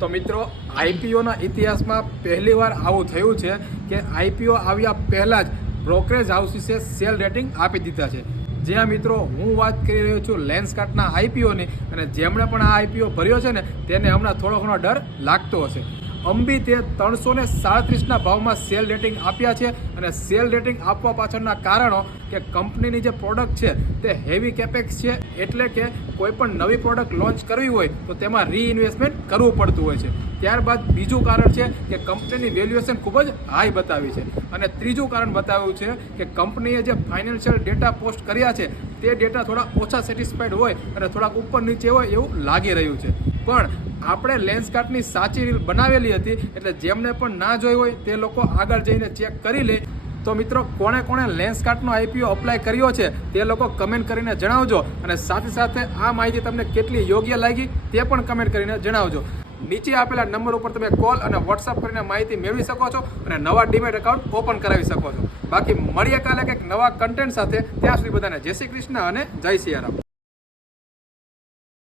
તો મિત્રો આઈપીઓના ઇતિહાસમાં પહેલીવાર આવું થયું છે કે આઈપીઓ આવ્યા પહેલાં જ બ્રોકરેજ હાઉસીસે સેલ રેટિંગ આપી દીધા છે। જ્યાં મિત્રો હું વાત કરી રહ્યો છું લેન્સકાર્ટના આઈપીઓની, અને જેમણે પણ આ આઈપીઓ ભર્યો છે ને તેને હમણાં થોડો ઘણો ડર લાગતો હશે। અંબિતે 337ના ભાવમાં સેલ રેટિંગ આપ્યા છે, અને સેલ રેટિંગ આપવા પાછળના કારણો કે કંપનીની જે પ્રોડક્ટ છે તે હેવી કેપેક્સ છે, એટલે કે કોઈ પણ નવી પ્રોડક્ટ લોન્ચ કરવી હોય તો તેમાં રીઇન્વેસ્ટમેન્ટ કરવું પડતું હોય છે। ત્યારબાદ બીજું કારણ છે કે કંપનીની વેલ્યુએશન ખૂબ જ હાઈ બતાવી છે, અને ત્રીજું કારણ બતાવ્યું છે કે કંપનીએ જે ફાઇનાન્શિયલ ડેટા પોસ્ટ કર્યા છે તે ડેટા થોડા ઓછા સેટિસ્ફાઈડ હોય અને થોડાક ઉપર નીચે હોય એવું લાગી રહ્યું છે। પણ આપણે લેન્સકાર્ટની સાચી રીલ બનાવેલી હતી, એટલે જેમને પણ ના જોઈ હોય તે લોકો આગળ જઈને ચેક કરી લે। તો મિત્રો કોણે કોણે લેન્સકાર્ટનો આઈપીઓ અપ્લાય કર્યો છે તે લોકો કમેન્ટ કરીને જણાવજો, અને સાથે સાથે આ માહિતી તમને કેટલી યોગ્ય લાગી તે પણ કમેન્ટ કરીને જણાવજો। નીચે આપેલા નંબર ઉપર તમે કોલ અને વોટ્સઅપ કરીને માહિતી મેળવી શકો છો અને નવા ડીમેટ એકાઉન્ટ ઓપન કરાવી શકો છો। બાકી મળીએ કાલે કંઈક નવા કન્ટેન્ટ સાથે। ત્યાં સુધી બધાને જય શ્રી કૃષ્ણ અને જય સિયારામ।